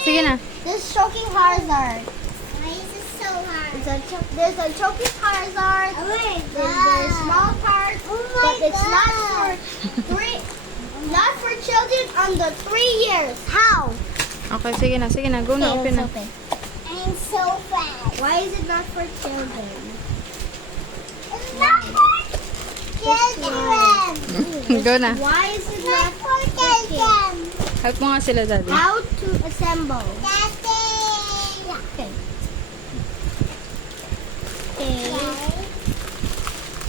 sige na. This is choking Charizard. Why is it so hard? There's a choking Charizard. Oh my God. There's small part, but it's not for children under 3 years. How? Okay, sige na. Go na, open na. I'm so fast. Why is it not for children? It's not for children. Go na. Why is it not for children? Help mo nga sila, Daddy. How to assemble? Okay.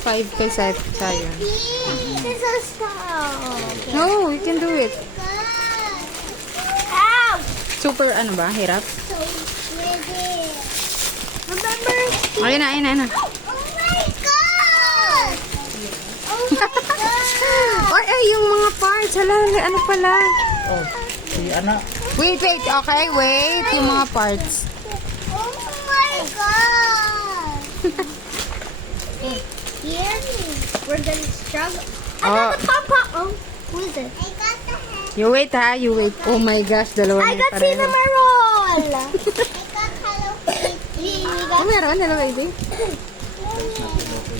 5 kay Sayon. This is style. No, you can do it. Ow! Super, ano ba? Hirap? So pretty. Remember? Ayun na. Oh my God! Oh my God! Ay, yung mga parts. Hala, ano pala? Oh, si Ana. Wait. Okay, wait. Yung mga parts. Oh my God! Okay, here we're gonna struggle. I got the pop-pop. Oh, who is it? I got the head. You wait, ha? You wait. Oh my gosh, dalawa I na got pareho. Cinnamon. I got Hello Kitty. Oh, meron. Dalawa, ito.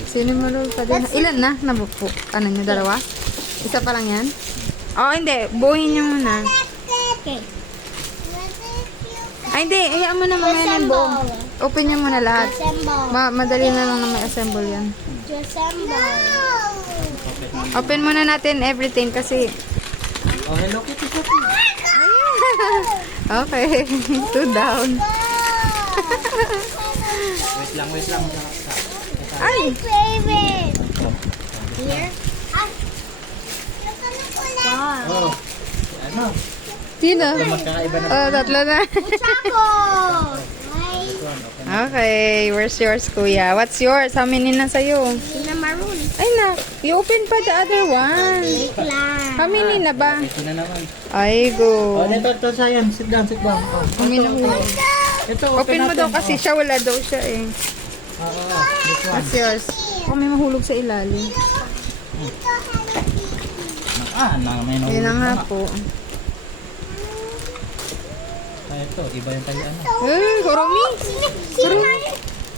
Cinnamon pa din. Ilan na? Nabupo. Ano nyo, dalawa? Isa pa lang yan? Oh, hindi. Buuhin nyo muna. Okay. Ay, hindi. Hayaan mo na mamaya ng buo. Open nyo muna lahat. Assemble. Madali na lang na may assemble yan. Assemble. Open muna natin everything kasi... Oh, Hello Kitty, Kitty. Okay. 2 down. Wait lang. Ay! Favorite. Here. Wow. Oh, si Ana. Sino? Magkakaiba na. Oh, tatlo na. Choco. Okay. Where's yours, kuya? What's yours? How many na sa'yo? Cinnamon. Ay na. You open pa the other one. Wait lang. How many na ba? Ito na naman. Ay, Oh, go. ito, Sayan. Sit down. Oh, Huminahulog. ito, Open mo daw natin. kasi siya. Wala daw siya eh. This one. What's yours? Oh, may mahulog sa ilalim. May nahulog Yun na nga na. po. Ito, iba yung kay Ana. Kuromi.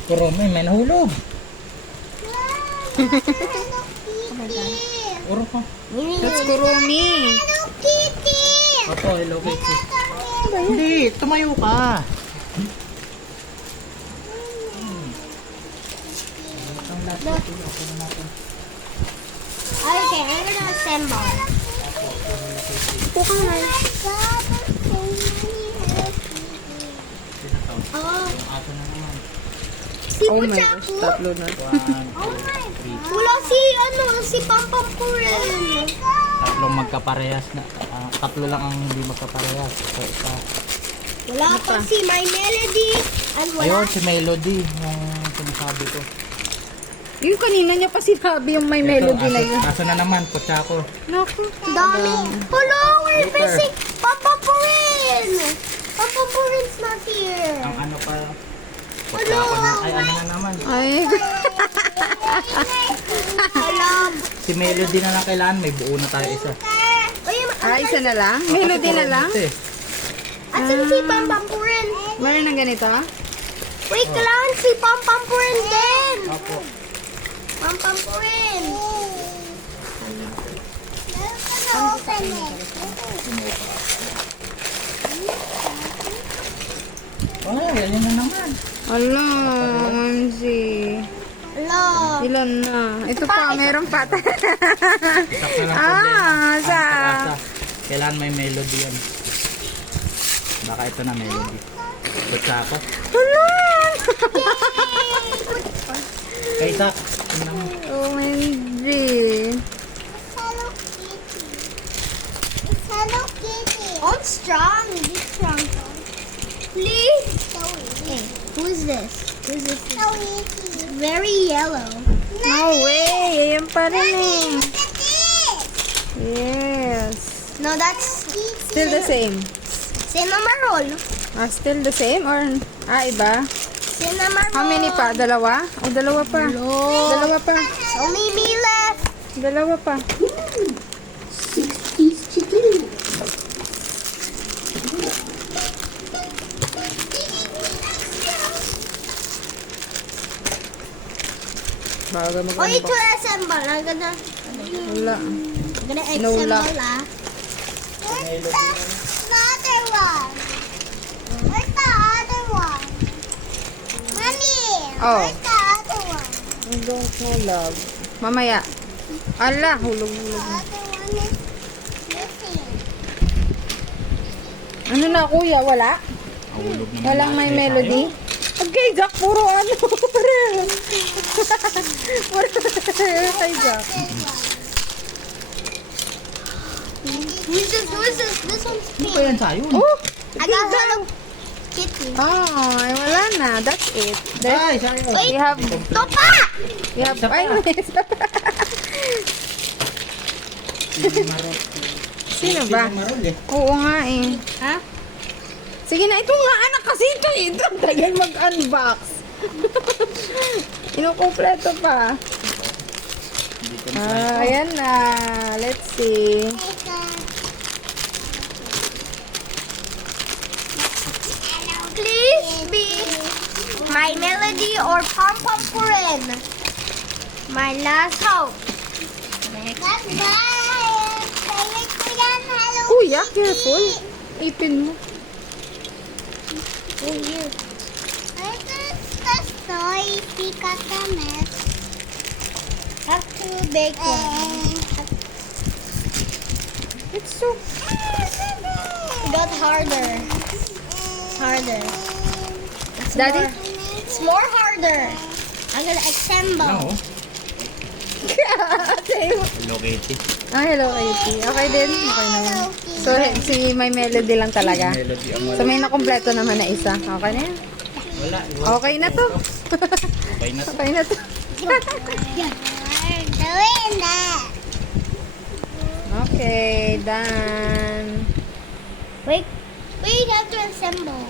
Pero may nahulog. Uro ko. That's Kurumi. Opo, Hello Kitty. Hindi, tumayo ka. Okay, I'm gonna assemble. Pukang na. Oh, Ato na naman. si Oh my Puchaku. gosh, tatlo na. 1, Oh my God. Wala si Pampam ko rin. tatlong magkaparehas na. Tatlo lang ang hindi magkaparehas. So, isa. Wala pa si My Melody. And wala. Ayun, si Melody. Yung sinasabi ko. Yung kanina niya pa sinabi yung may melody na yun. Aso na naman, Puchaku. Naku. Dami. Hello, we're Later. missing Papa Purin. Papa Purin's not here. Ang ano pa. Puchaku na. Ay, ano na naman. Ay. Hello. Si Melody na lang kailangan. May buo na tayo isa. Isa na lang? Melody na lang? Ito eh. Asan si Pampam Purin? Meron na ganito? Wait, kailangan si Pampam Purin din. Opo. Pampam Purin. Oh, yan na naman. Ala, Manzi. Hello. Ilan na? Ito pa, meron pa. Sakto lang Ah, sa... Asa. Kailangan may melody yan. Baka ito na melody. Puchaku. Ala! Kay Sak. Oh, Manzi. Oh, it's strong. It's strong. Please. Hey, who is this? Who is this? It's very yellow. No way! Ayan pa rin eh. Yes. No, that's Still the same. cinnamon roll. Still the same or... iba? Cinnamon roll. How many pa? Dalawa? O, dalawa pa. Dalawa pa. Only me left. Dalawa pa. Bago Oh, you to mag-unbox. assemble. I'm gonna Wala. assemble, Lola. Where's the other one? Where's the other one? Mommy, Oh. where's the other one? I don't know, love. Mamaya. Ala, hulog-hulog. The other one is missing. Ano na, kuya? Wala? Ahulog naman Walang may lahat, eh, melody? Okay, Jack, puro ano. Puro kay Jack. Who's this? Who's this? This one's Ano ba pink. yan sa'yo? Oh! I got Hello Kitty. Oh, ay wala na. That's it. There's, Ay, sa'yo. we have, Topa! we have, Isa pa. ay, miss. Sino ba? Marol eh. Oo nga eh. Ha? Sige na, ito nga anak kasi ito eh. Ito, tagal mag-unbox. Inukumpleto pa. Hindi ko Ayan na. Let's see. Please be my melody or pom pom purin. My last hope. Kuya, careful. Ipin mo. Oh, here. The story got the mess. Have to bake one. It's so... Got harder. Harder. It's Daddy? It's more harder. I'm gonna assemble. Ano? Hello Kitty. Hello, Kitty. Okay din. Okay naman. So, si may melody lang talaga. Melody ang So, may nakumpleto naman na isa. Okay na yan. wala. Okay na to. Okay na to. Okay na to. We're doing that. Okay, done. Wait, we have to assemble.